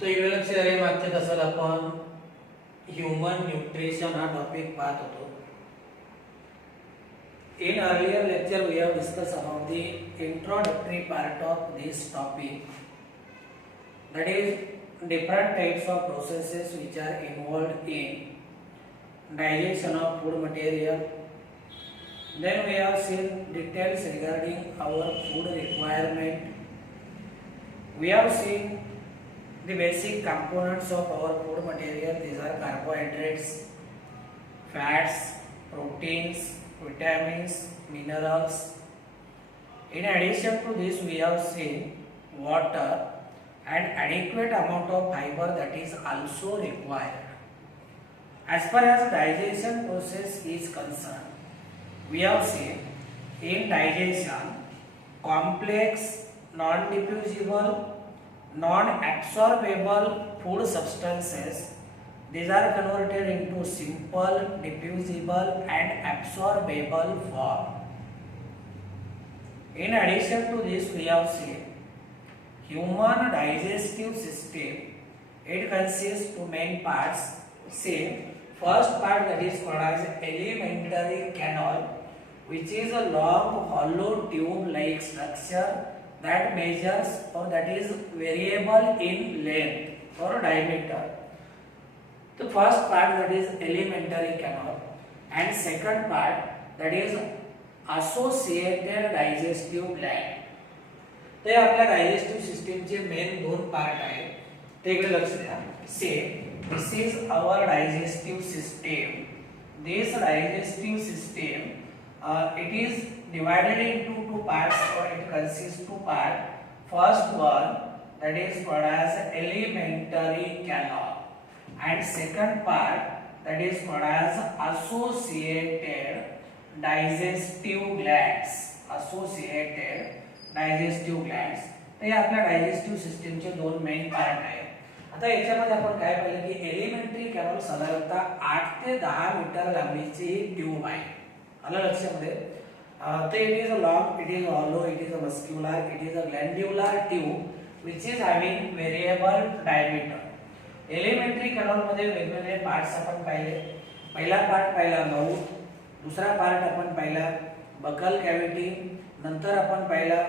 तो इकडे लक्ष द्या मागच्या तासात आपण ह्यूमन न्यूट्रिशन हा टॉपिक पाहत होतो. In earlier lecture we have discussed about the introductory part of this topic, that is different types of processes which are involved in digestion of food material. Then we have seen details regarding our food requirement. We have seen the basic components of our food material. These are carbohydrates, fats, proteins, vitamins, minerals. In addition to this, we have seen water and adequate amount of fiber that is also required. As far as digestion process is concerned, we have seen in digestion complex, non-diffusible, non-absorbable food substances, these are converted into simple, diffusible and absorbable form. In addition to this, we have seen human digestive system. It consists of main parts. Same first part, that is called as alimentary canal, which is a long hollow tube like structure that measures or that is variable in length or diameter. The first part, that is alimentary canal, and second part, that is associated digestive gland. ते आपल्या digestive सिस्टीमचे main दोन part आहेत. ते इकडे लक्ष द्या. Same this is our digestive system. This digestive system it is divided into two parts, or it consists two parts. First one, that is called as alimentary canal, and second part, that is called as associated digestive glands. Associated digestive glands. ते आपल्या digestive सिस्टीमचे दोन main part आहेत. आता याच्यामध्ये आपण काय पाहिलं की एलिमेंटरी कॅनल साधारणतः 8 ते 10 मीटर लांबीची ट्यूब आहे. आलं लक्षामध्ये. So it is a long, it is hollow, it is a muscular, it is a glandular tube which is having variable diameter. Elementary canal मध्ये वेगवेगळे पार्ट्स आपण पाहिले. पहिला पार्ट पाहिला माउथ, दुसरा पार्ट आपण पाहिला बकल कॅव्हिटी, नंतर आपण पाहिला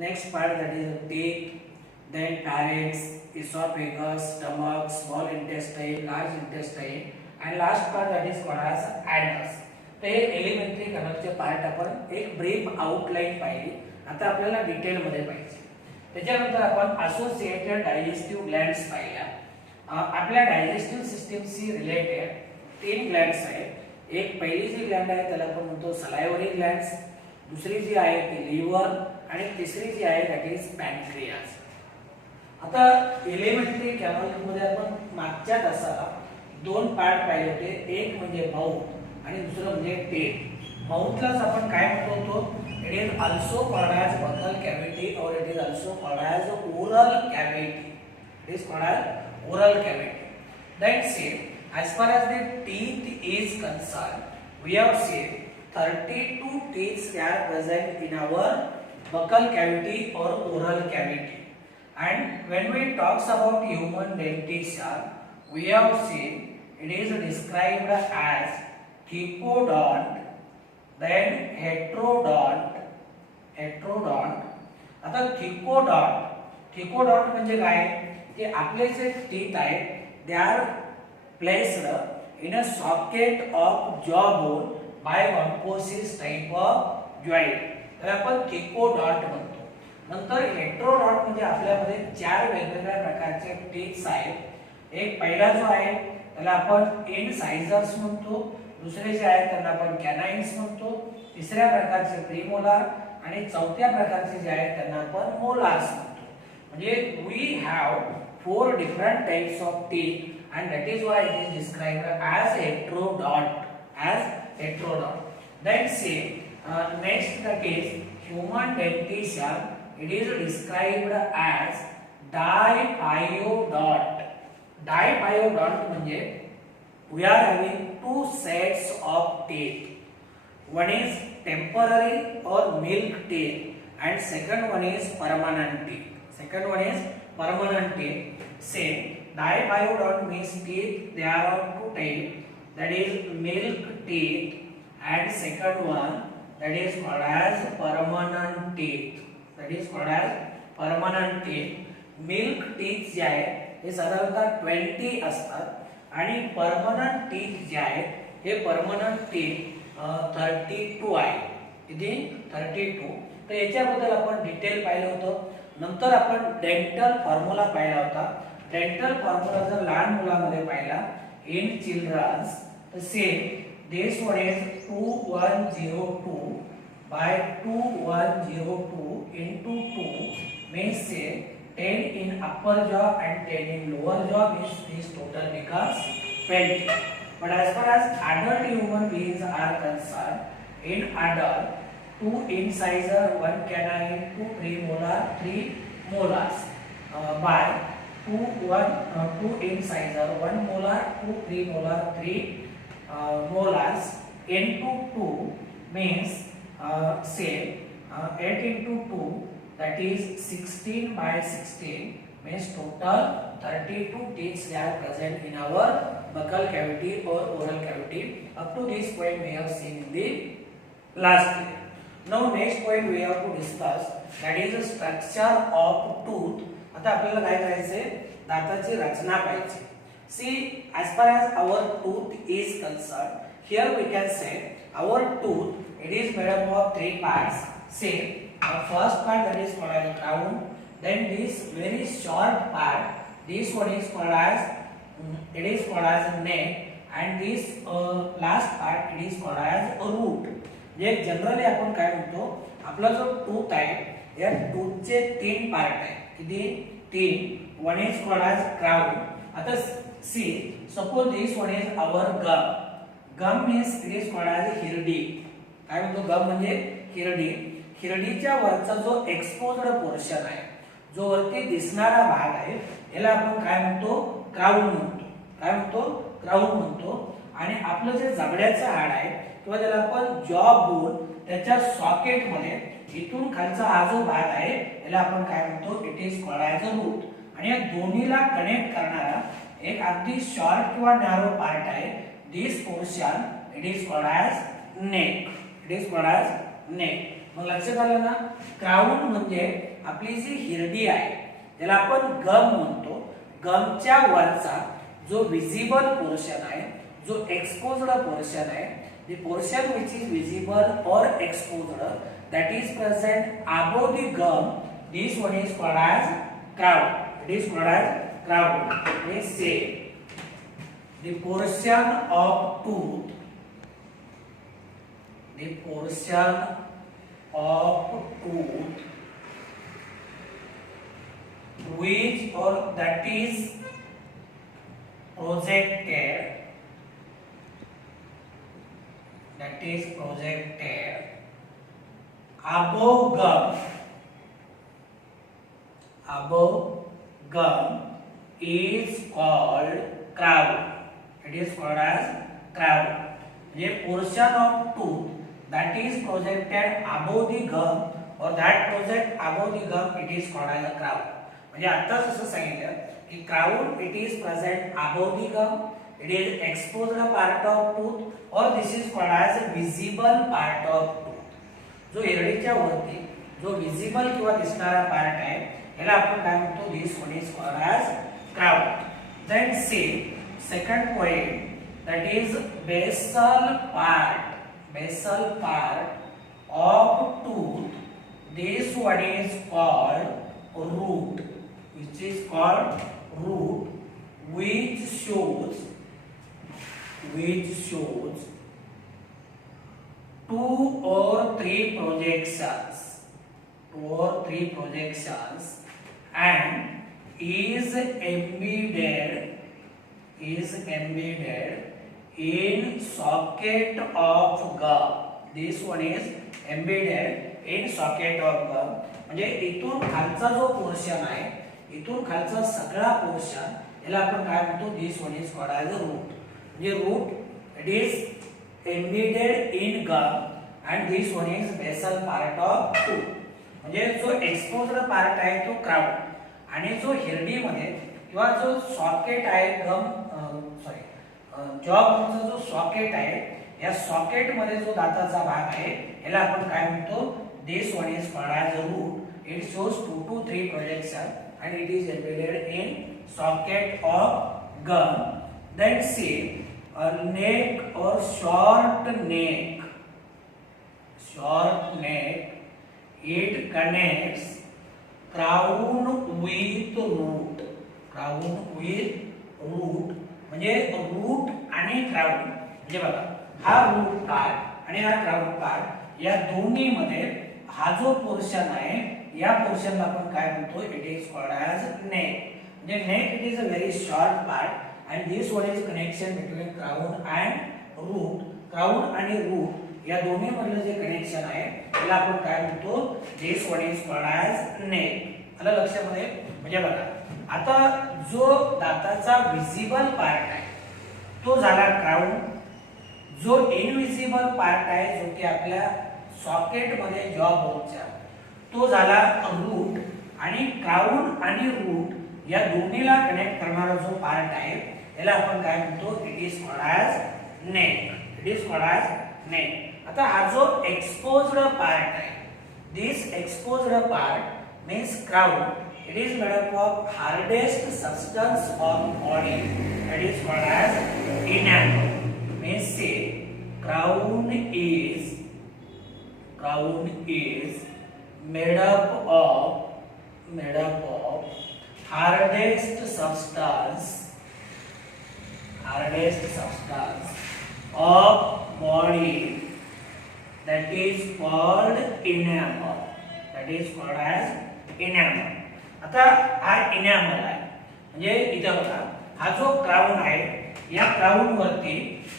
next part that is teeth, then pharynx, esophagus, stomach, small intestine, large intestine, and last part that is called as anus. ते एलिमेंटरी कॅनलचे पार्ट आपण एक ब्रीफ आउटलाइन पाहिली. आता आपल्याला डिटेल मध्ये पाहिजे. त्याच्यानंतर आपण असोसिएटेड डायजेस्टिव्ह ग्लँड्स पाहिल्या. आपल्या डायजेस्टिव्ह सिस्टीमशी रिलेटेड 3 ग्लँड्स आहेत. एक पहिली जी ग्लँड आहे त्याला आपण म्हणतो सलायव्हरी ग्लँड्स, दुसरी जी आहे ती लिव्हर, आणि तिसरी जी आहे दॅट इज पॅनक्रियाज. आता एलिमेंटरी कॅनल मध्ये आपण मागच्या तासाला 2 पार्ट पाहिले होते. एक म्हणजे माउथ आणि दुसरं म्हणजे टेट. माउथलाच आपण काय म्हणतो तो it is also called as buccal cavity, और it is also called as oral cavity. It is called as oral cavity. Then same as far as the teeth is concerned, we have seen 32 teeth are present in our buccal cavity or oral cavity. And when we talks about human dentition, we have seen it is described as thecodont, then heterodont. आता thecodont म्हणजे काय, की आपले जे teeth आहेत they are placed in a socket of jawbone by composite type of joint. तर आपण thecodont म्हणतो. नंतर heterodont म्हणजे आपल्यामध्ये 4 वेगवेगळ्या प्रकारचे टीथ्स आहेत. एक पहिला जो आहे त्याला आपण इनसाइजर्स म्हणतो, दुसरे जे आहेत त्यांना आपण कॅनाइन्स म्हणतो, तिसऱ्या प्रकारचे प्रीमोलार, आणि चौथ्या प्रकारचे जे आहेत त्यांना आपण मोलार्स म्हणतो. म्हणजे we have 4 different types of teeth, and that is why it is described as heterodont. Then say next, that is human dentition. It is described as dipyodont. Dipyodont म्हणजे we are having 2 sets of teeth. One is temporary or milk teeth, and second one is permanent teeth. Same. Diphylodont means teeth. There are two types. That is milk teeth, and second one that is called as permanent teeth. That is called as permanent teeth. Milk teeth जे आहेत हे साधारणतः 20 असतात आणि permanent teeth जे आहेत हे permanent teeth 32 आहे. किती 32. तर याच्याबद्दल आपण डिटेल पाहिलं होतं. नंतर आपण डेंटल फॉर्म्युला पाहिला होता. डेंटल फॉर्म्युला जर लहान मुलांमध्ये पाहिला इन चिल्ड्रन्स तर same this one is 2102 by 2102 into 2 means say 10 in upper jaw and 10 in lower jaw means this total becomes 20. But as far as adult human beings are concerned, in adult 2 incisor, 1 canine, 2 premolar, 3 molars by 2 incisor, 1 molar, 2 premolar, 3 molars into 2 means say 8 into 2 that is 16 by 16 means total 32 teeth are present in our buccal cavity or oral cavity. Up to this point we have seen in the last video. Now next point we have to discuss that is the structure of tooth. आता आपल्याला काय करायचे दाताची रचना पाहिजे. See, as far as our tooth is concerned, here we can say our tooth, it is made up of 3 parts. Say, the first part that is called as crown, then this very short part, this one is called as, it is called as neck, and this last part, it is called as root. जे generally आपण काय म्हणतो, आपला जो tooth आहे, या toothचे 3 part आहे. किती 3. One is called as crown. आता see, suppose this one is our gum. Gum means it is called as Hirdi. काय म्हणतो गम म्हणजे हिरडी. हिरडीच्या वरचा जो एक्सपोज्ड पोर्शन आहे, जो वरती दिसणारा भाग आहे, याला आपण काय म्हणतो क्राउन म्हणतो. काय म्हणतो क्राउन म्हणतो. आणि आपलं जे जबड्याचं हाड आहे किंवा ज्याला आपण जॉ बोन त्याच्या सॉकेट मध्ये इथून खालचा हा जो भाग आहे याला आपण काय म्हणतो it is called as a route. आणि या दोन्हीला कनेक्ट करणारा एक अगदी शॉर्ट किंवा नॅरो पार्ट आहे. This portion it is called as neck. It is called as neck. मग लक्षात आलं ना, क्राउन म्हणजे आपली जी हिरडी आहे ज्याला आपण गम म्हणतो. गमच्या वरचा जो विजिबल पोर्शन आहे, जो एक्सपोज्ड पोर्शन आहे, the portion which is visible or exposed that is present above the gum, this one is called as crown. It is called as crown. Means say the portion of tooth, the portion of tooth which or that is projected, that is projected above gum is called crown. It is called as crown. A portion of tooth that is projected above the gum or that project above the gum, it is called as a crown. म्हणजे आता जसं सांगितलं की crown it is present above the gum, it is exposed part of tooth or this is called as a visible part of tooth. जो हिरडीच्या वरती जो visible किंवा दिसणारा पार्ट आहे याला आपण काय म्हणतो this one is called as crown. Then see second point, that is basal part of tooth. This one is called root, which is called root, which shows 2 or 3 projections and is embedded in socket of gum. This one is embedded in socket of gum. म्हणजे इथून खालचा जो portion आहे, इथून खालचा सगळा portion याला आपण काय म्हणतो this one is called as a root. म्हणजे root it is embedded in gum and this one is basal part of tooth. म्हणजे जो एक्सपोज्ड पार्ट आहे तो क्राउन आणि जो हिरडीमध्ये किंवा जो सॉकेट आहे जॉबचा जो सॉकेट आहे या सॉकेट मध्ये जो दाताचा भाग आहे याला आपण काय म्हणतो this one is called as a root it shows 2 to 3 projection and it is embedded in socket of gum. Then say a neck or short neck it connects crown with root म्हणजे route आणि crown म्हणजे बघा हा route part आणि हा crown part या दोन्ही मध्ये हा जो पोर्शन आहे या पोर्शनला आपण काय म्हणतो it is called as neck म्हणजे neck it is a very short part and this one is connection between crown and root crown आणि रूट या दोन्ही मधलं जे कनेक्शन आहे त्याला आपण काय म्हणतो this one is called as neck आलं लक्षामध्ये म्हणजे बघा आता जो दाताचा विजिबल पार्ट आहे तो झाला क्राउन जो इनविजिबल पार्ट आहे जो की आपल्या सॉकेट मध्ये जॉ बोनचा तो झाला रूट आणि क्राउन आणि रूट या दोन्हीला कनेक्ट करणारा जो पार्ट आहे याला आपण काय म्हणतो it is called as neck आता हा जो एक्सपोज्ड पार्ट आहे this exposed part means crown it is made up of hardest substance of body that is called as enamel means say crown is made up of hardest substance of body that is called enamel आता हा enamel आहे म्हणजे इथं बघा हा जो crown आहे या क्राउन वरती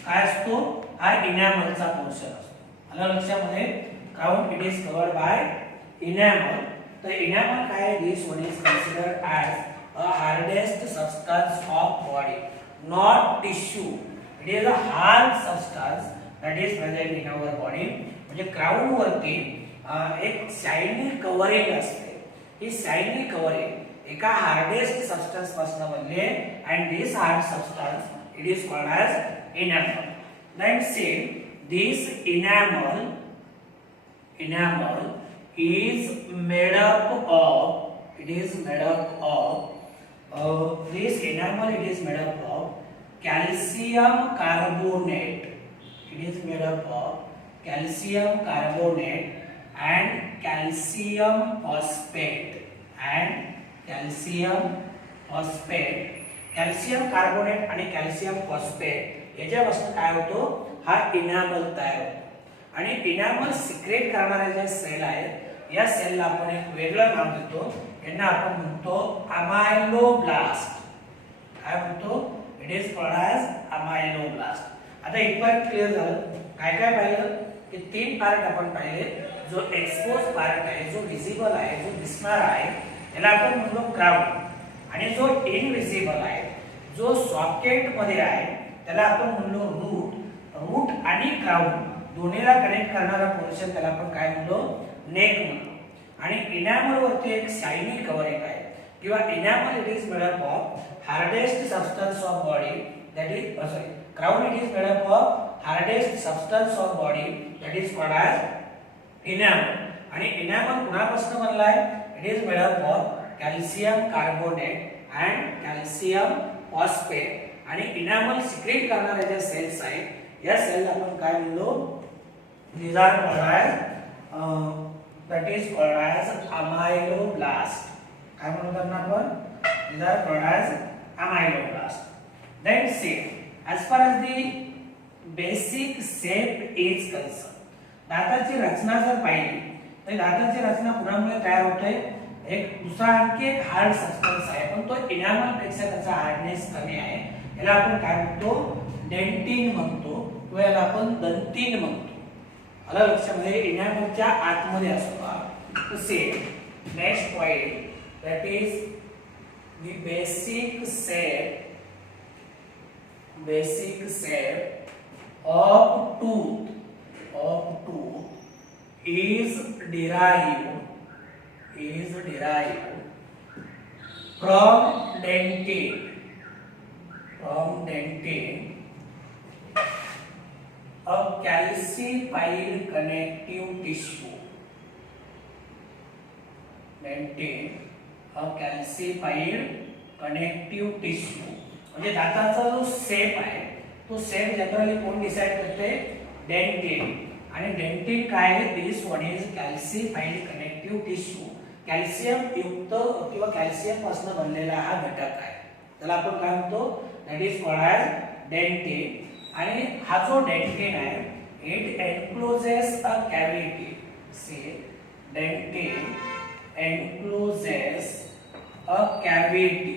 काय असतो हा इनॅमलचा पोर्शन असतो आलं लक्षामध्ये crown it is covered by enamel तर इनॅमल काय this one is considered as a hardest substance of body not tissue it is a hard substance that is present in our body म्हणजे crown वरती एक shiny covering असते ही shiny covering एका hardest substance पासून बनले and this hard substance it is called as enamel then say this enamel is made up of this enamel it is made up of calcium carbonate. It is made up of calcium carbonate and calcium phosphate calcium carbonate आणि calcium phosphate याच्यापासून काय होतो हा enamel तयार होतो आणि enamel secret करणारे जे सेल आहेत या सेलला आपण एक वेगळं नाव देतो यांना आपण म्हणतो अमायलोब्लास्ट. काय म्हणतो इट इज कॉल्ड ॲज अमायलोब्लास्ट. आता एक पार्ट क्लिअर झालं. काय काय पाहिलं की तीन पार्ट आपण पाहिले. जो एक्सपोज पार्ट आहे जो विजिबल आहे जो दिसणार आहे याला आपण म्हणतो क्राउन आणि जो इनविजिबल आहे जो सॉकेट मध्ये आहे त्याला आपण म्हणलो रूट. रूट आणि क्राउन दोन्हीला कनेक्ट करणारा पोर्शन त्याला आपण काय म्हणलो नेक म्हणतो. आणि इनॅमल वरती एक शायनी कव्हरिंग आहे किंवा enamel it is made up of hardest substance of body that is sorry crown it is made up of hardest substance of body that is called as enamel. आणि enamel कुणापासून बनला आहे it is made up of calcium carbonate and calcium phosphate. आणि enamel secret करणारे जे cells आहेत या सेलला आपण काय म्हणलो these are called as that is called as amyloblast. काय म्हणतो आपण these are called as amyloblast. Then see as far as the basic shape is concerned दाताची रचना जर पाहिली तर दाताची रचना कुणामुळे तयार होते एक दुसरा आणखी एक हार्ड सबस्टन्स आहे पण तो इनॅमल पेक्षा त्याचा हार्डनेस कमी आहे याला आपण काय म्हणतो डेंटिन म्हणतो किंवा याला आपण दंतिन म्हणतो. आला लक्षामध्ये इनॅमलच्या आतमध्ये असतो. Say next point that is the basic shape of tooth is derived from dentin a calcified connective tissue. Dentin a calcified connective tissue. म्हणजे दाताचा जो शेप आहे तो शेप जनरली कोण डिसाइड करते? डेंटिन. आणि डेंटिन काय आहे? This one is calcified connective tissue. Calcium युक्त किंवा कॅल्शियम पासून बनलेला हा घटक आहे. त्याला आपण काय म्हणतो? That is called as dentin. आणि हा जो डेंटिन आहे it encloses a cavity. See dentin encloses a cavity,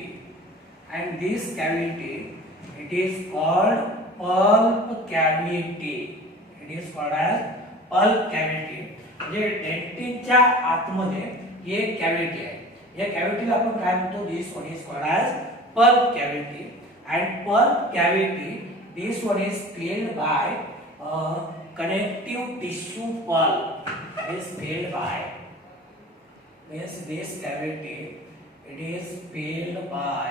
and this cavity it is called pulp cavity. It is called as pulp cavity. म्हणजे डेंटिनच्या आतमध्ये एक कॅव्हिटी आहे. या कॅव्हिटीला आपण काय म्हणतो? This one is called as pulp cavity. And pulp cavity, this one is filled by connective tissue pulp. It is filled by, means this cavity it is filled by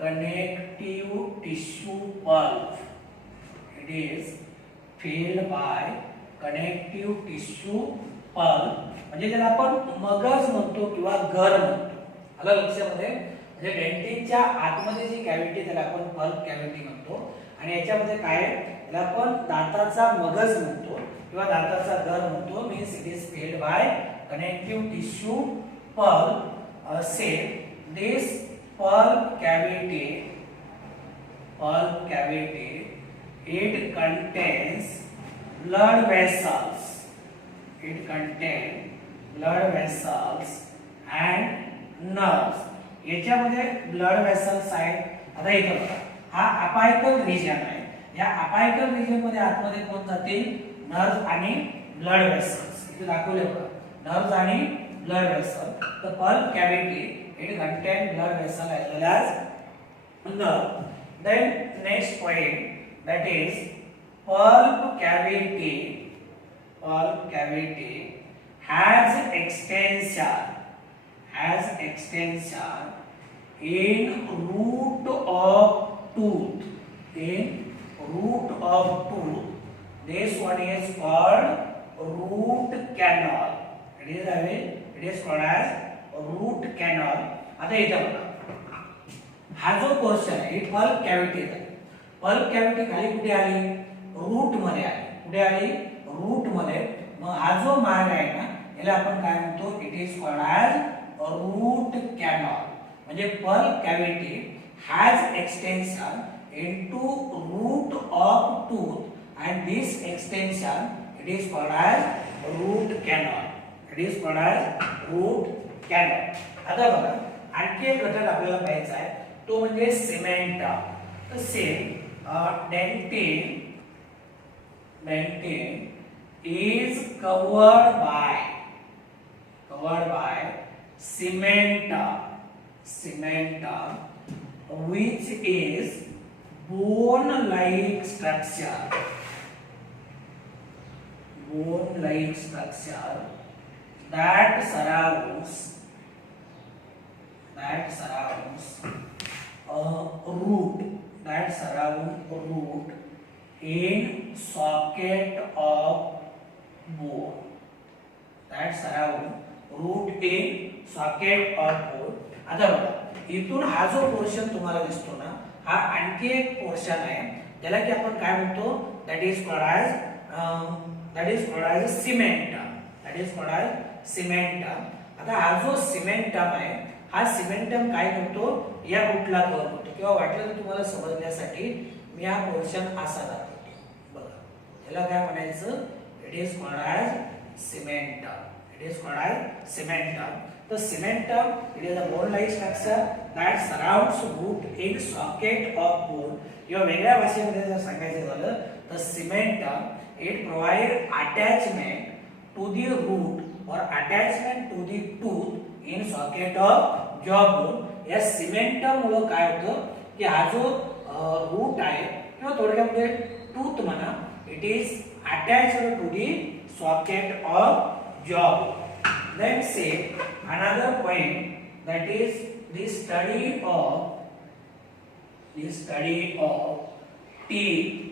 connective tissue pulp. It is filled by connective tissue pulp. म्हणजे ज्याला आपण मगज म्हणतो किंवा गर म्हणतो. आलं लक्षामध्ये? म्हणजे डेंटिनच्या आतमध्ये जी कॅव्हिटी त्याला आपण पल्प कॅव्हिटी म्हणतो. आणि याच्यामध्ये काय? त्याला आपण दाताचा मगज म्हणतो किंवा दाताचा गर म्हणतो. Means it is filled by connective tissue pulp. Say this pulp cavity it contains blood vessels. It contains blood vessels and nerves. याच्यामध्ये ब्लड वेसल्स आहेत. आता इथे बघा, हा अपायकल रिजन आहे. या अपायकल रिजन मध्ये आतमध्ये कोण जातील? नर्व्स आणि ब्लड वेसल्स. इथे दाखवले बघा, nerves and blood vessel. The pulp cavity it contains blood vessel as well as nerve. Then next point, that is pulp cavity has extension in root of tooth. This one is called root canal. It is called as root canal. आता इथे बघा, हा जो portion आहे ही pulp cavity आहे. Pulp cavity खाली कुठे आली? रूट मध्ये आली. कुठे आली? रूट मध्ये. मग हा जो मार्ग आहे ना याला आपण काय म्हणतो? It is called as root canal. म्हणजे pulp cavity has extension into root of tooth and this extension it is called as root canal. It is called as root canal. आता बघा, आणखी एक घटक आपल्याला पाहायचा आहे तो म्हणजे सिमेंटा. तर dentin is covered by cementa which is bone like structure that surrounds root in socket of bone. आता बघा, इथून हा जो पोर्शन तुम्हाला दिसतो ना हा आणखी एक पोर्शन आहे ज्याला की आपण काय म्हणतो? That is called as cementum. आता हा जो सिमेंटम आहे हा सिमेंटम काय करतो? या रूटला कव्हर करतो. किंवा वाटलं तर तुम्हाला समजण्यासाठी मी हा पोर्शन असा दाखवतो. बघा, याला काय म्हणायचं? It is called as cementum. The cementum it is a bone-like structure that surrounds root in socket of bone. किंवा वेगळ्या भाषेमध्ये जर सांगायचं झालं तर cementum it provide attachment to the root or attachment to the tooth in socket of jaw bone. या cementum मुळे काय होतं की हा जो रूट आहे किंवा थोडक्यामध्ये टूथ म्हणा it is attached to the socket of jaw. Then say another point that is the study of teeth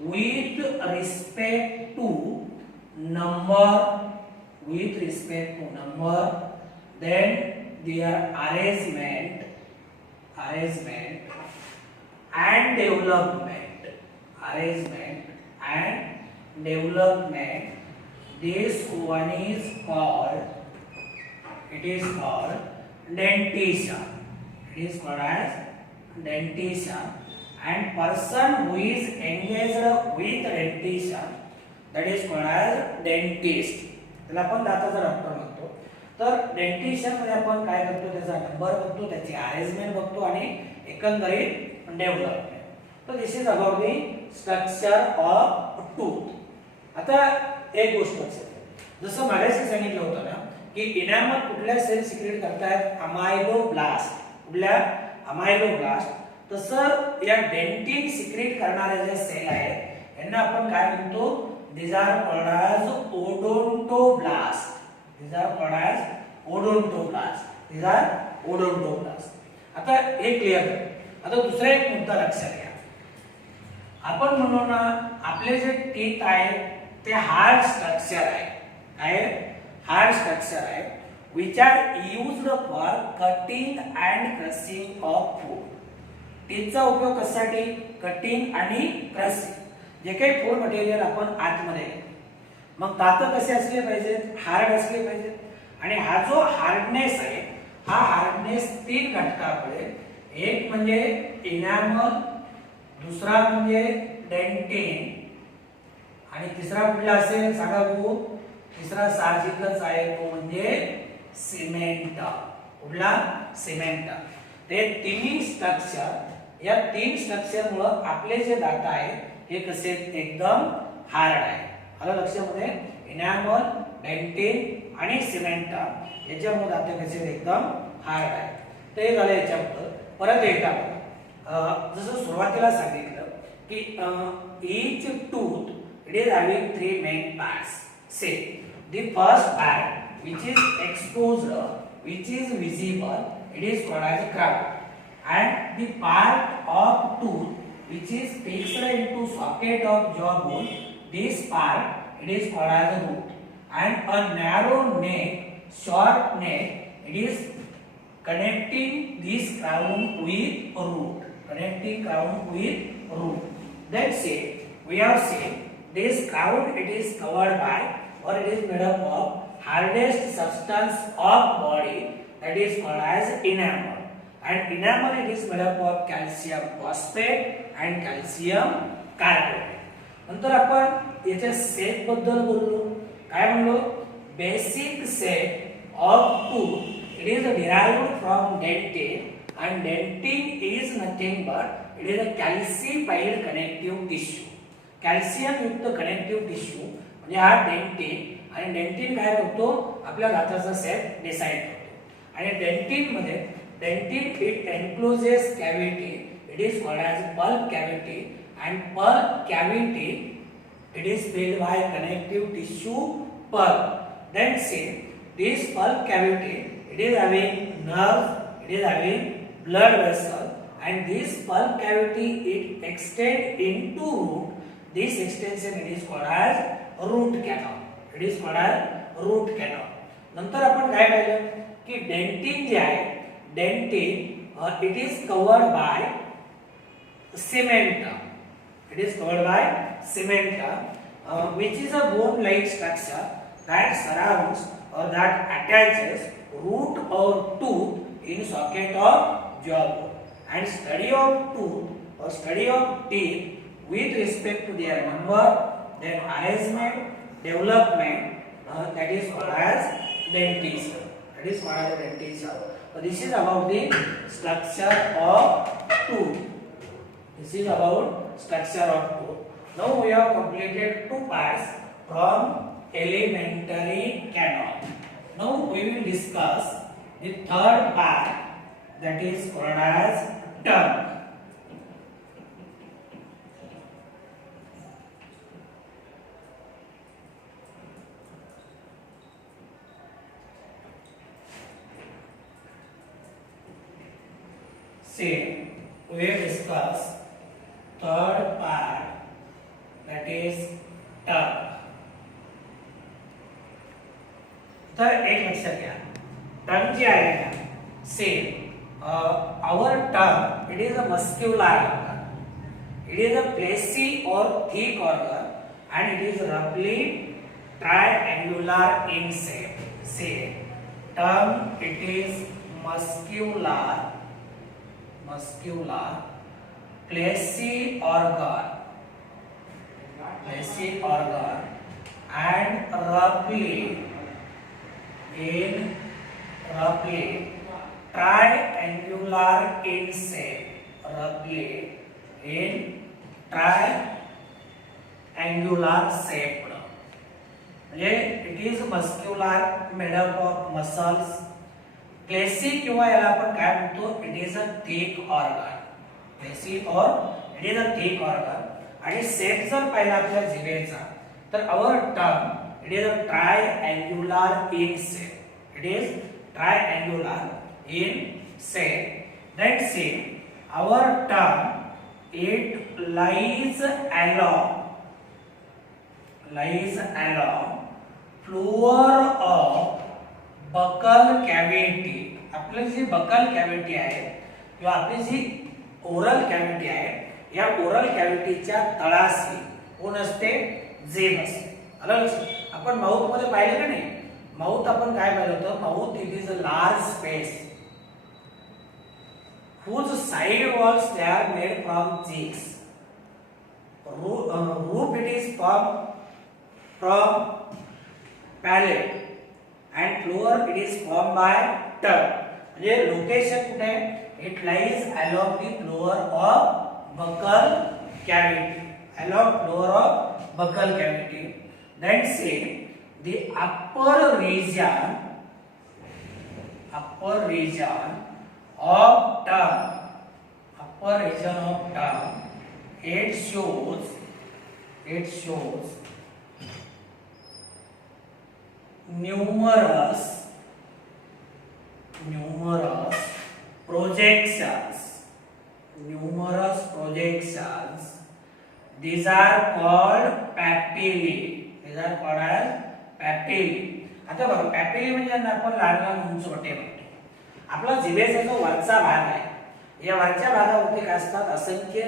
with respect to number, then their arrangement and development. This one is called dentition. It is called as dentition. And person who is engaged with dentition, that is called as dentist. त्याला आपण दाताचा doctor म्हणतो. तर dentition मध्ये आपण काय करतो, त्याचा number बघतो, त्याची अरेंजमेंट बघतो आणि एकंदरीत डेव्हलपमेंट. तर this is about the structure of tooth. आता एक गोष्ट लक्षात, जसं मागाशी सांगितलं होतं ना की इनामल कुठल्या सेल सिक्रेट करतात, अमायलोब्लास्ट. कुठल्या अमायलोब्लास्ट. तसं या डेंटिन सिक्रेट करणारे जे सेल आहेत यांना आपण काय म्हणतो, these are called as odontoblasts. आता हे क्लिअर. आता दुसरा एक मुद्दा लक्षात घ्या. आपण म्हणू ना आपले जे टीथ आहेत ते हार्ड स्ट्रक्चर आहे. काय हार्ड स्ट्रक्चर आहे, which are used for cutting and crushing of food. टीथचा उपयोग कशासाठी, कटिंग आणि क्रशिंग. जे काही फूड मटेरियल आपण आतमध्ये, मग दात कसे असले पाहिजेत, हार्ड असले पाहिजेत. आणि हा जो हार्डनेस आहे, हा हार्डनेस 3 घटकामुळे, एक म्हणजे इनामल, दुसरा म्हणजे डेंटिन आणि तिसरा कुठला असेल सांगा बघू. तिसरा साहजिकच आहे, तो म्हणजे सिमेंट. कुठला, सिमेंट. ते तिन्ही स्ट्रक्चर, या 3 स्ट्रक्चर मुळे आपले जे दात आहेत हे कसे एकदम हार्ड आहे. आलं लक्षामध्ये. इनामल, डेंटिन आणि सिमेंट याच्यामुळे दात कसे एकदम हार्ड आहे. तर हे झालं याच्याबद्दल. परत एकदा जसं सुरुवातीला सांगितलं की each tooth it is having 3 main parts. Say the first part which is exposed, which is visible, it is called as a crown. And the part of tooth which is fixed into socket of jawbone, this part it is called as a root. And a narrow neck, short neck, it is connecting this crown with root. Then say we have seen this crown, it is covered by, or it is made up of hardest substance of body, that is called as enamel. And enamel it is made up of calcium phosphate and calcium carbonate. नंतर आपण याच्या set बद्दल बोललो. काय म्हणलो, basic set of tooth it is derived from dentin, and dentin is nothing but it is a calcified connective tissue. Calcium युक्त connective tissue म्हणजे हा डेंटिन. आणि डेंटिन काय करतो, आपल्या दाताचा सेट डिसाइड करतो. आणि डेंटिन मध्ये dentin it encloses cavity, it is called as pulp cavity. And pulp cavity it is filled by connective tissue pulp. Then say this pulp cavity it is having nerve, it is having blood vessel, and this pulp cavity it extend into root. This extension it is called as root canal. नंतर आपण काय पाहिलं की dentin जे आहे, dentin it is covered by cement. Which is a bone like structure that surrounds or that attaches root or tooth in socket of jawbone. And study of tooth or study of teeth with respect to their number, their arrangement, development, that is called as dentition. So this is about the structure of tooth. Now we have completed 2 parts from elementary canal. Now we will discuss the third part, that is called as tongue. see, we discuss third part, that is tongue. तर एक लक्षात घ्या, टंग जी आहे ना, से our tongue, it is a muscular organ. It is a fleshy or thick organ and it is roughly triangular in shape. Say, tongue, it is muscular, fleshy organ and roughly triangular in shape. म्हणजे it is muscular, made up of muscles. Fleshy किंवा याला आपण काय म्हणतो, it is a thick organ. Fleshy और it is a thick organ. आणि shape जर पाहिला आपल्या जिभेचा तर our tongue it is a triangular in shape. It is triangular in shape. Then see, our tongue, it lies along floor of buccal cavity. आपली जी buckle cavity आहे किंवा आपली जी ओरल कॅव्हिटी आहे, या ओरल कॅव्हिटीच्या तळाशी कोण असते, जीभ असते. आलं लक्षात. आपण माउथ मध्ये पाहिलं का नाही, माउथ आपण काय पाहिलं होतं, mouth it is a large space whose side walls they are made from cheeks. Roof it is from palate and floor it is formed by tongue. म्हणजे लोकेशन कुठे आहे, it lies along the floor of buccal cavity. Along floor of buccal cavity. Then say the upper region of tongue, it shows numerous projections. These are called papillae. आता बघा, papillae म्हणजे आपण लहान उंचवटे म्हणतो. आपला जिभेचा जो वरचा भाग आहे, या वरच्या भागावरती काय असतात, असंख्य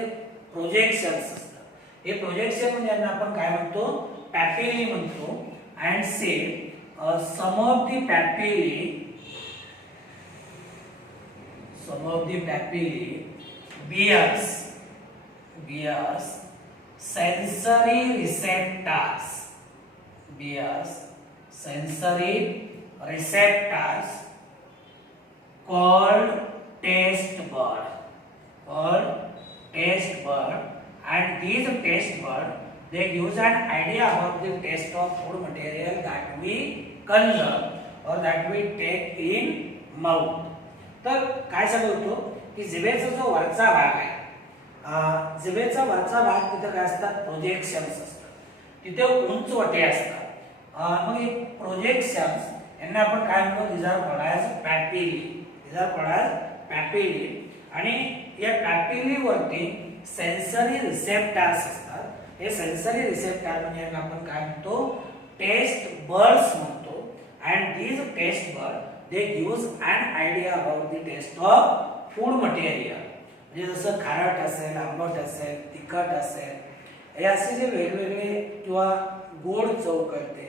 प्रोजेक्शन्स असतात. हे प्रोजेक्शन म्हणजे आपण काय म्हणतो, पॅपिली म्हणतो. And say some of the papillae bears sensory receptors called taste bud, and these taste bud they gives an idea about the taste of food material that we consume or that we take in mouth. तर काय सांगतो की जिभेचा जो वरचा भाग आहे, जिभेचा वरचा भाग तिथे काय असतात, प्रोजेक्शन्स असतात, तिथे उंचवटे असतात. मग हे प्रोजेक्शन्स यांना आपण काय म्हणतो, these are called as papillae. आणि या पॅपिली वरती सेन्सरी रिसेप्टर्स असतात. हे सेन्सरी रिसेप्टर म्हणजे आपण काय म्हणतो, टेस्ट बर्ड्स म्हणतो. And these taste bud they gives an idea about the taste of food material. म्हणजे जसं खारट असेल, आंबट असेल, तिखट असेल, हे असे जे वेगवेगळे किंवा गोड चव कळते,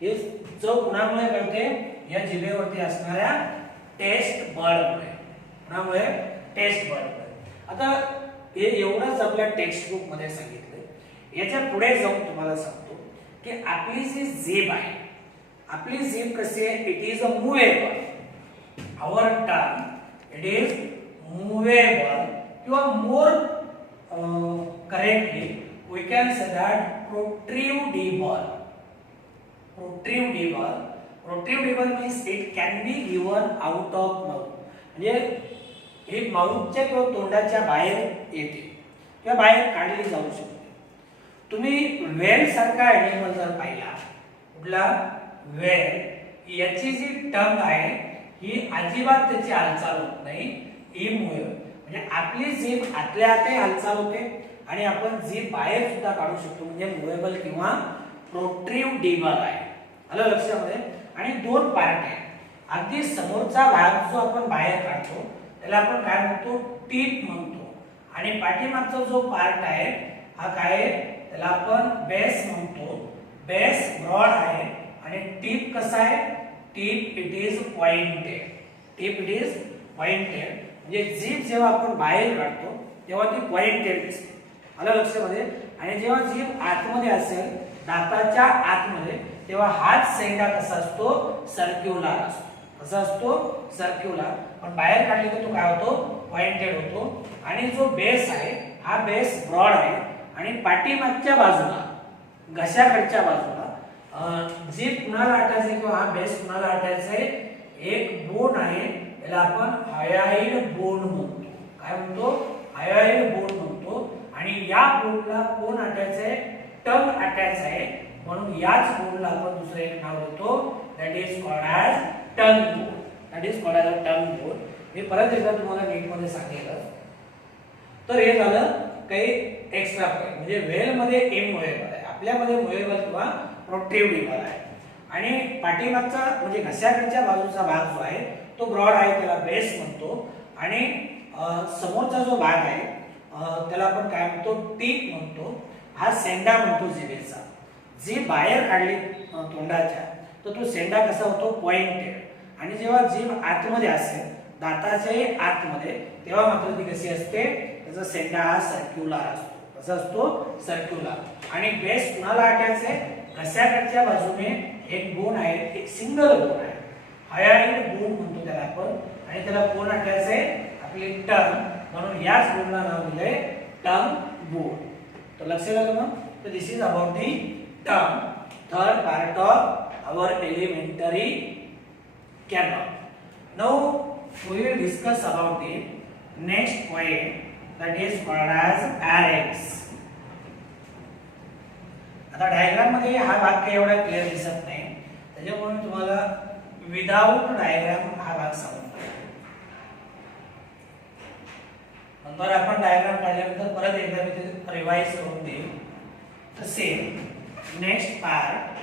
हे चव कुणामुळे कळते, या जिभेवरती असणाऱ्या टेस्ट बर्डमुळे. आता हे एवढंच आपल्या टेक्स्ट बुक मध्ये सांगितलंय. याच्या पुढे जाऊन तुम्हाला सांगतो की आपली जी जीभ आहे, आपली जीभ कशी आहे, it is a movable. Our tongue it is movable किंवा more correctly we can say that protrudible. Protrudible means it can be given out of mouth. म्हणजे हे माउथच्या किंवा तोंडाच्या बाहेर येते किंवा बाहेर काढली जाऊ शकते. तुम्ही वेल सारखा एनिमल जर पाहिला, कुठला वेल, याची जी टंग आहे ही अजिबात त्याची हालचाल होत नाही. ही म्हणजे आपली जीभ आतल्या आतही हालचाल होते आणि आपण जीभ बाहेर सुद्धा काढू शकतो, म्हणजे मुव्हेबल किंवा प्रोट्रीव्हिबल आहे. आलं लक्षामध्ये. आणि दोन पार्ट आहेत. अगदी समोरचा भाग जो आपण बाहेर काढतो त्याला आपण काय म्हणतो, टीप म्हणतो. आणि पाठीमागचा जो पार्ट आहे हा काय आहे, त्याला आपण बेस म्हणतो. बेस ब्रॉड आहे आणि टीप कसा आहे, tip it is pointed. Tip it is pointed. म्हणजे जीभ जेव्हा आपण बाहेर काढतो तेव्हा ती पॉइंटेड दिसते. आलं लक्षामध्ये. आणि जेव्हा जीभ आतमध्ये असेल, दाताच्या आतमध्ये, तेव्हा हाच सेंडा कसा असतो, सर्क्युलर असतो. कसा असतो, सर्क्युलर. पण बाहेर काढले तर तो काय होतो, पॉइंटेड होतो. आणि जो बेस आहे हा बेस ब्रॉड आहे आणि पाठीमागच्या बाजूला, घशाकडच्या बाजूला जीभ कुणाला आटायचं किंवा हा बेस कुणाला आटायचा आहे, एक बोन आहे, याला आपण हायोइड बोन म्हणतो. काय म्हणतो, हायोइड बोन म्हणतो. आणि या बोनला कोण आटायचं आहे, टंग आटायचं आहे. म्हणून याच बोनला आपण दुसरं एक नाव देतो, that is called as tongue bone. That is called as a tongue bone. मी परत एकदा तुम्हाला नीट मध्ये सांगेल. तर हे झालं काही एक्स्ट्रा पॉइंट. म्हणजे व्हेल मध्ये इममुव्हेबल आहे, आपल्यामध्ये मुव्हेबल किंवा प्रोट्रीव्हिबल आहे. आणि पाठीमागचा म्हणजे घशाकडच्या बाजूचा भाग जो आहे तो ब्रॉड आहे, त्याला बेस म्हणतो. आणि समोरचा जो भाग आहे त्याला आपण काय म्हणतो, टीप म्हणतो. हा सेंडा म्हणतो जिभेचा. जीभ बाहेर काढली तोंडाच्या तर तो सेंडा कसा होतो, पॉइंटेड. आणि जेव्हा जीभ आतमध्ये असेल, दाताच्याही आतमध्ये, तेव्हा मात्र ती कशी असते, त्याचा सेंडा हा सर्क्युलर असतो. कसा असतो, सर्क्युलर. आणि बेस कुणाला आटायचा आहे, घशाकडच्या बाजूने एक बोन आहे, एक सिंगल बोन आहे, हायोइड बोन म्हणतो त्याला आपण. आणि त्याला कोण आटायचं आहे, आपली टंग. म्हणून याच बोनला नाव दिलंय टंग बोन. तर लक्षात आलं मग. तर this is about the tongue, third part of our alimentary canal. Now we will discuss about the next point, that is called as pharynx. आता डायग्राम मध्ये हा भाग काही एवढा क्लिअर दिसत नाही, त्याच्यामुळे मी तुम्हाला विदाउट डायग्राम हा भाग सांगतो. नंतर आपण डायग्राम काढल्यानंतर परत एकदा मी ते रिवाइज करून देईन. तर same next part,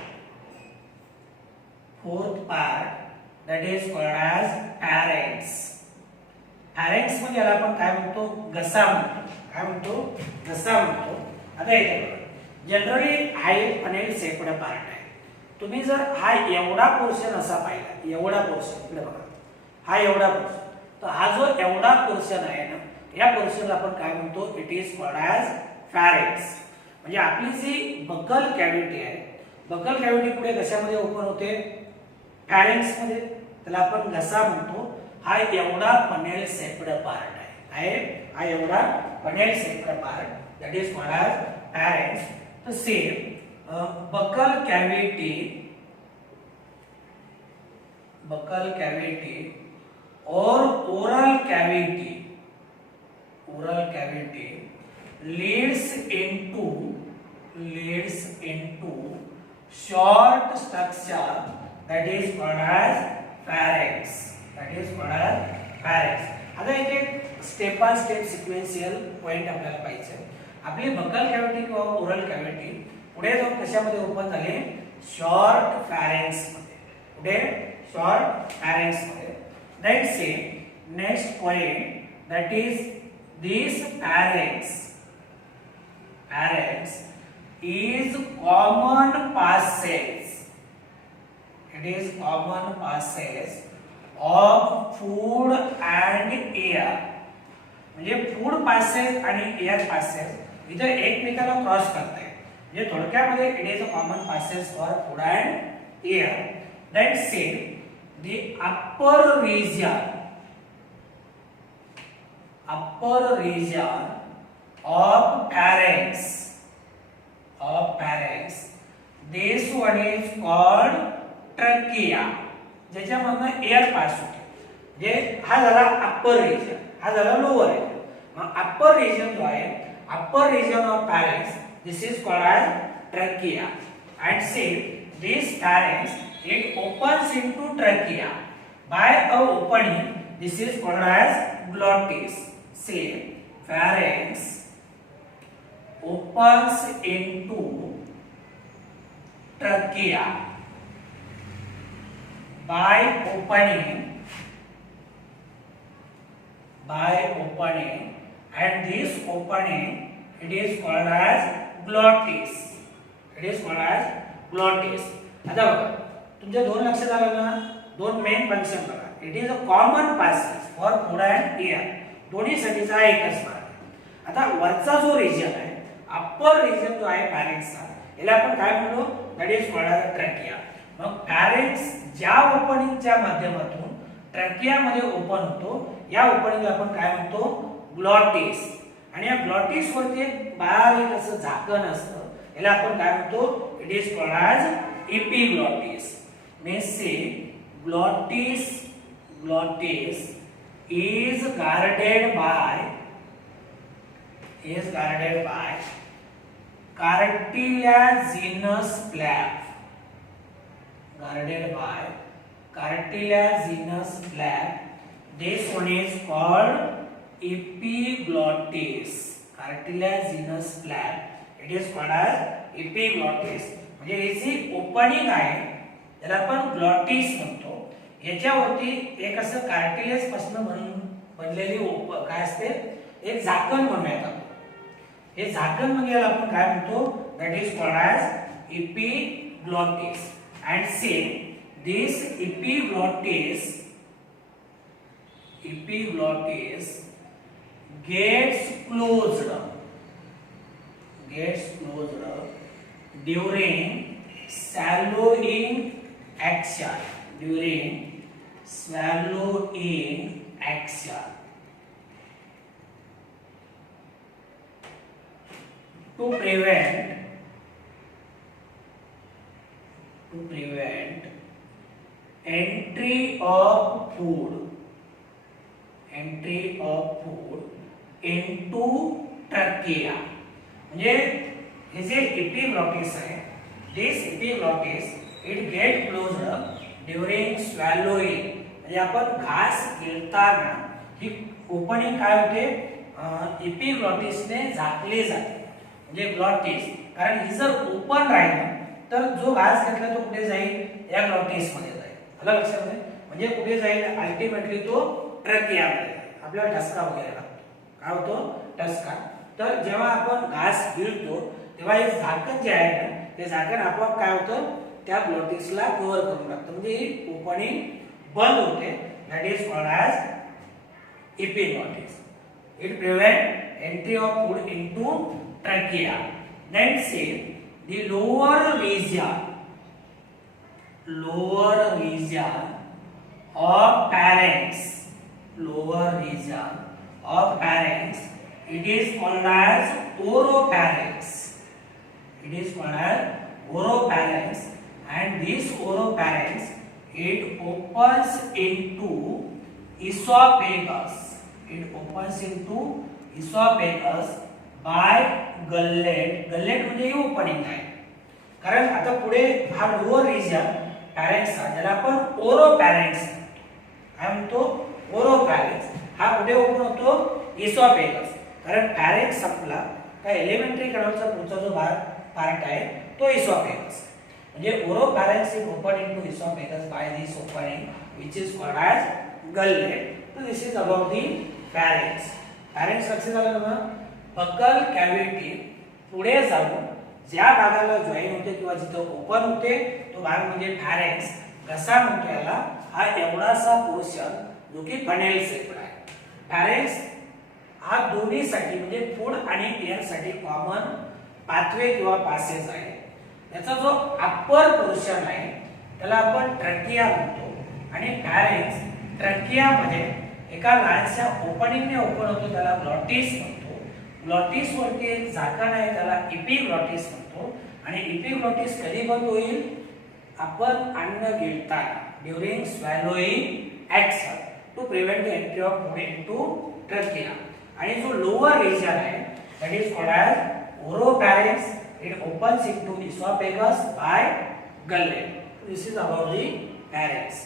fourth part, that is called as pharynx. pharynx म्हणजे याला आपण काय म्हणतो, घसा म्हणतो. काय म्हणतो, घसा म्हणतो. आता इथे जनरली हा एक पनेल सेपड पार्ट आहे. तुम्ही जर हा एवढा पोर्शन असा पाहिला, एवढा पोर्शन इकडे बघा, हा एवढा पोर्शन, तर हा जो एवढा पोर्शन आहे ना, या पोर्शनला आपण काय म्हणतो, it is called as pharynx. म्हणजे आपली जी बकल कॅव्हिटी आहे, बकल कॅव्हिटी पुढे घशामध्ये ओपन होते, pharynx मध्ये, त्याला आपण घसा म्हणतो. हा एवढा पनेल सेपड पार्ट आहे. हा एवढा funnel shaped part, that is called as pharynx. तर सेम बकल कॅव्हिटी और oral cavity leads into short structure that is called as pharynx. आता इथे step by step sequential point आपल्याला पाहिजे. आपली बकल कॅव्हिटी किंवा ओरल कॅव्हिटी पुढे जाऊन कशामध्ये ओपन झाले, शॉर्ट पॅरेंक्स मध्ये. पुढे शॉर्ट पॅरेंक्स मध्ये. Then say next point, that is this pharynx is common passage. It is common passage of food and air. म्हणजे फूड पासेज आणि एअर पासेज इथे एकमेकाला क्रॉस करते. म्हणजे थोडक्यामध्ये it is a common passage for food and air. Then say the upper region of pharynx, this one is called trachea, ज्याच्यामधून air pass होते. जे हा झाला अप्पर रिजन, हा झाला लोअर रिजन. मग अप्पर रिजन जो आहे, upper region of pharynx, this is called as trachea. And see, this pharynx, it opens into trachea by a opening, this is called as glottis. say pharynx opens into trachea by opening, and this opening it is called as glottis. आता बघा तुमच्या दोन लक्षात आलं ना, दोन main function बघा. It is a common passage for food and air, दोन्ही साठीचा एकच मार्ग. आता वरचा जो रिजन आहे, अप्पर रिजन जो आहे फॅरिंक्सचा, याला आपण काय म्हणतो, that is called age trachea. मग फॅरिंक्स ज्या ओपनिंगच्या माध्यमातून ट्रॅकिया मध्ये ओपन होतो, या ओपनिंगला आपण काय म्हणतो, ग्लॉटिस. आणि या ग्लॉटिस वरती एक बारीक असं झाकण असतं, याला आपण काय म्हणतो, it is called as epiglottis. Means say glottis is guarded by cartilaginous flap. This one is called epiglottis. Cartilaginous flap, it is called as epiglottis. म्हणजे ही जी ओपनिंग आहे त्याला आपण ग्लॉटिस म्हणतो. याच्यावरती एक असं कार्टिलेज पासून बनलेली काय असते, एक झाकण म्हणूयात आपण. हे झाकण म्हणजे याला आपण काय म्हणतो, that is called as epiglottis. And say this epiglottis gets closed during swallowing action. To prevent entry of food into trachea. म्हणजे हे जे epiglottis आहे, this epiglottis it get closed during swallowing. म्हणजे आपण घास गिळताना ही ओपनिंग काय होते, epiglottisने झाकली जाते. म्हणजे ग्लॉटिस, कारण ही जर ओपन राहिलं तर जो घास घेतला तो कुठे जाईल, या ग्लॉटिस मध्ये जाईल. आलं लक्षामध्ये, म्हणजे कुठे जाईल, अल्टिमेटली तो ट्रॅकिया मध्ये जाईल. आपल्याला ठसका वगैरे लागतो, काय होतो, ठसका. तर जेव्हा आपण घास गिळतो तेव्हा हे झाकण जे आहे ना, ते झाकण आपोआप काय होतं, त्या ग्लॉटिसला कव्हर करून टाकतं. म्हणजे ही ओपनिंग बंद होते. That is called as epiglottis. It prevent entry of food into trachea. Then say the lower region of pharynx, it is called as oropharynx. And this oropharynx it opens into esophagus. by gullet. म्हणजे ही opening आहे. कारण आता पुढे हा lower region पॅरेंक्स, ज्याला आपण ओरोपॅरेंक्स काय म्हणतो, ओरोपॅरेंक्स, हा पुढे ओपन होतो इसॉफेगस. कारण पॅरेंक्स संपला का एलिमेंटरी कॅनलचा पुढचा जो पार्ट आहे तो इसॉफेगस. म्हणजे oropharynx is open into oesophagus by this opening which is called as gullet. So this is about the pharynx. Pharynx लक्षात आलं ना, बकल कॅव्हिटी पुढे जाऊन ज्या भागाला जॉईन होते किंवा जिथे ओपन होते तो भाग म्हणजे पॅरेंक्स. घसा म्हणतो याला, हा एवढासा पोर्शन जो की फनेल शेप्ड आहे. पॅरेंक्स हा दोन्हीसाठी म्हणजे फूड आणि एअर साठी कॉमन पाथवे किंवा पासेस आहे. याचा जो अप्पर पोर्शन आहे त्याला आपण ट्रॅकिया म्हणतो. आणि पॅरेंक्स ट्रॅकिया मध्ये एका लहानशा ओपनिंगने ओपन होतो, त्याला ग्लॉटिस म्हणतो. ग्लॉटिस वरती एक झाकण आहे त्याला epiglottis म्हणतो. आणि epiglottis कधी बंद होईल, आपण अन्न गिळताना during swallowing action to prevent the entry of food into trachea. आणि जो लोअर रिजन आहे that is called as oropharynx. It opens into oesophagus by gullet. This is about the पॅरेंक्स.